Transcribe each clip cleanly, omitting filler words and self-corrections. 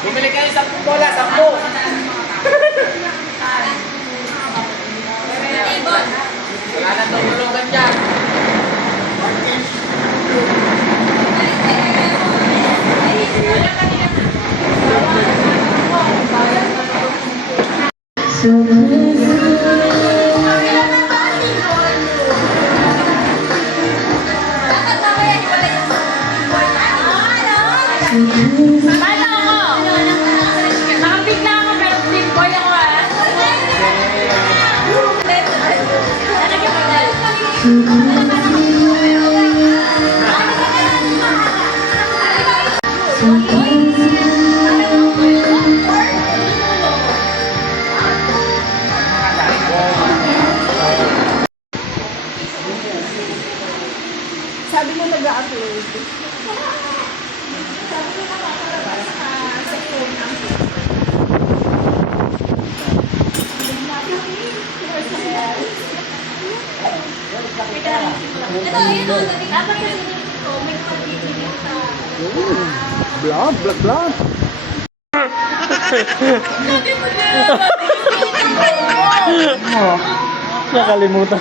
Bumili kayo 10 bola, 10. Wala na tulungan dyan. Sabi mo nag-upload. Vlog, vlog, vlog. Nakalimutan.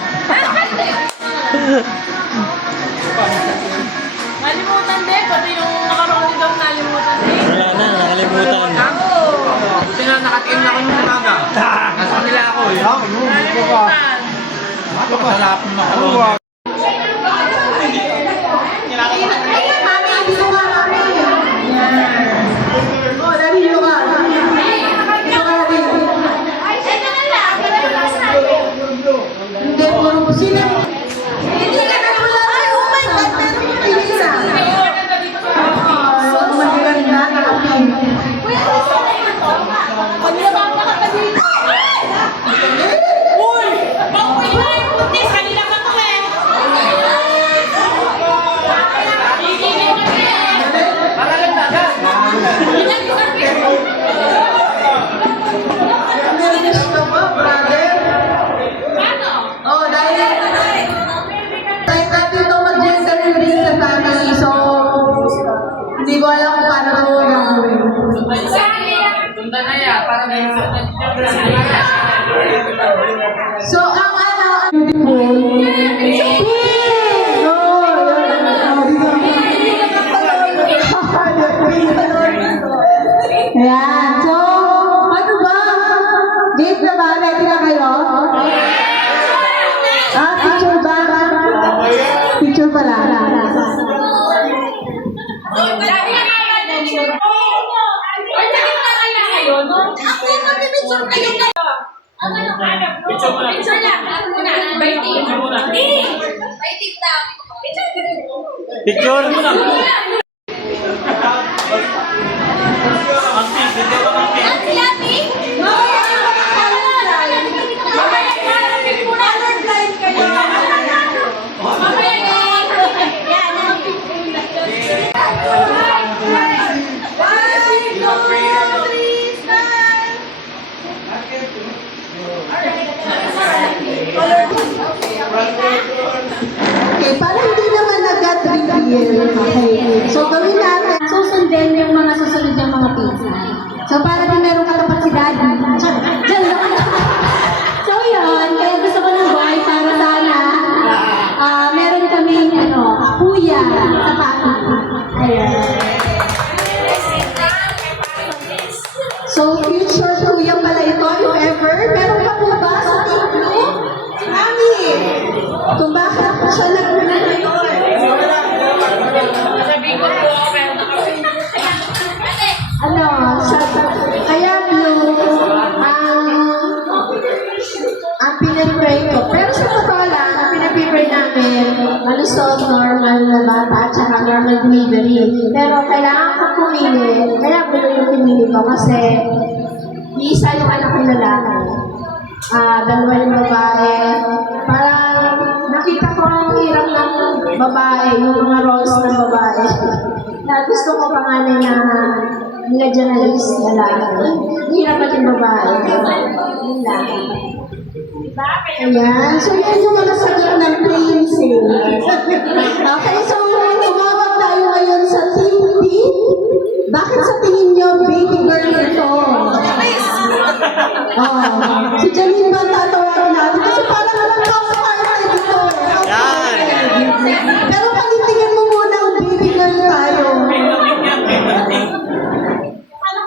Nalimutan din, pati yung nakaroon daw nalimutan din. Wala na, nakalimutan. Buti nga nakatingin ako ng umaga. Nasa nila ako eh. Nalimutan. Masarapin na ako. Hindi ko alam kung paano ito gagawin. Sundan na yan, para may So, ang beautiful. Ayan. So, ano ba? Date na ba? Ready na kayo? Picture ba? Picture pala. Picture. Okay, para hindi naman nag-reveal. Okay. So, gawin natin. Susundin yung mga susunod yung mga pizza. So, para din meron katapat si Daddy. Diyan lang. So, yun. Kaya gusto ko ng boy para sana meron kaming, kuya sa pati. Ayan. So, future kuya pala ito, if ever. Meron pa po ba? So, kung bakit siya kaya blue, ang pinipray ko. Pero sa totoo lang, ang pinipray namin, malusog, normal na bata, at saka normal delivery. Pero kailangan ko pumili, kaya blue yung pinili ko kasi isa yung anak ko lalaki. Dalawa yung babae. Parang nakita ko ang hirap ng babae, yung mga roles ng babae. Na gusto ko pangalan na nilagyan na list lalaki. Hirap natin babae. Yun lang. Ayan. So, yan yung mga sagot ng claims eh. Okay, so tumawag tayo ngayon sa Team B. Bakit sa tingin nyo baby girl ito? Si Janine ba tatawagin natin? Kasi parang half-hearted ito. Pero pag-itingin mo muna ang baby girl tayo.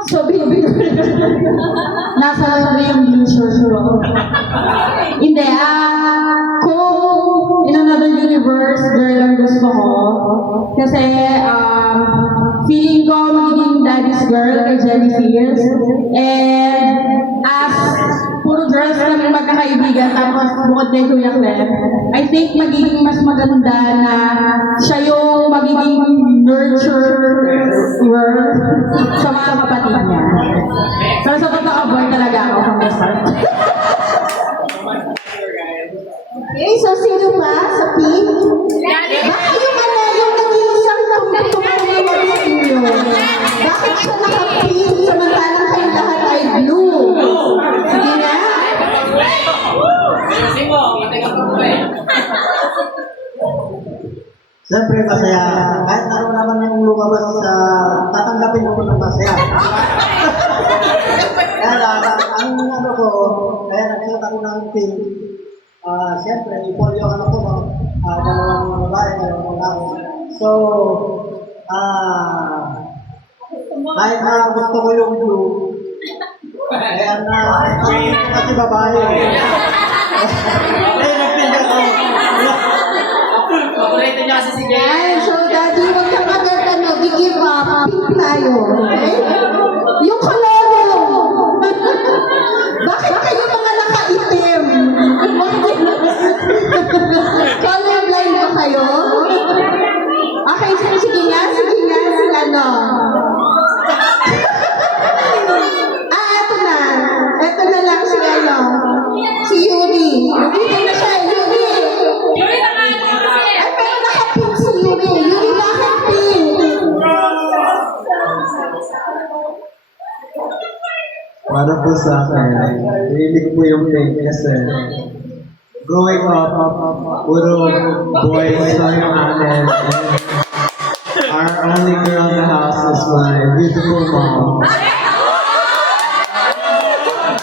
So, baby girl. Nasa yung blue shirt ko. Hindi, kung in another universe, girl ang gusto ko. Kasi, feeling ko magiging daddy's girl kay Jenny Sears. And, as puro girls kami magkakaibigan, tapos bukod kay Kuya Clem, I think magiging mas maganda na siya yung magiging nurturer sa mga kapatid niya. Pero sa totoo, boy talaga ako from the start. Okay, so sino ba sa team? Baka yung yung nag-iisang tumutulong sa inyo. Bakit siya naka-pink samantalang kayo lahat ay blue? Sige na. Siyempre, masaya. Kahit naroon naman yung lumabas sa tatanggapin ko ng masaya. Kaya ang kaya nagsuot ako ng pink. Siyempre, ipol yung ano ko, dalawang babae, dalawang lalaki. So, kahit na gusto ko yung blue, kaya kasi babae. Kaya nagpinda ko. Paborito niya kasi si Jay. Ay, so daddy, huwag ka maganda, give up. Pink tayo. Okay? Yung koloro. Bakit kayo mga nakaitim? Colorblind ba kayo? Okay, sige nga, ano? Eto na lang si ano? Si Yuri. Dito na siya, Yuri. Ay, pero naka-pink si Yuri. Yuri, bakit pink? Para po sa akin, hilig po yung pink kasi growing up, puro boys lang yung akin. Our only girl in the house is my beautiful mom.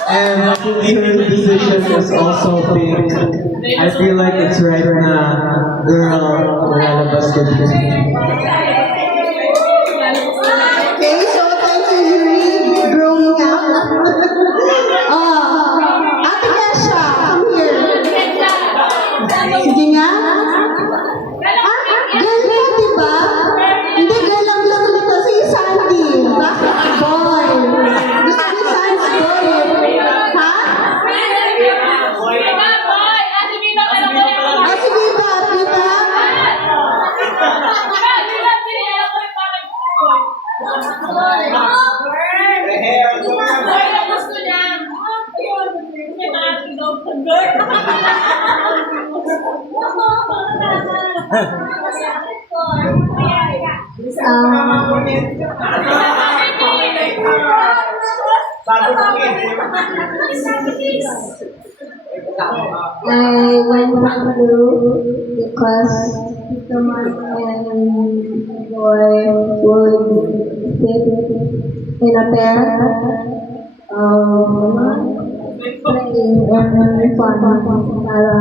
And since her decision is also pink, I feel like it's right na girl, lalabas ka din. Okay, so thank you, Yuri. Growing up. Ate Kesha, come here. Sige nga. Girl ka, diba? Hindi, girl lang gusto nito si Sandy. Bakit? Boy. Gusto ni Sandy, boy. Ha? Sige ba, diba? I went back through because the man and boy would fit in a pair. Playing and fun para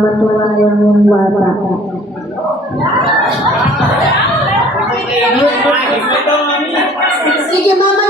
matuwa yung bata. Sige, mama,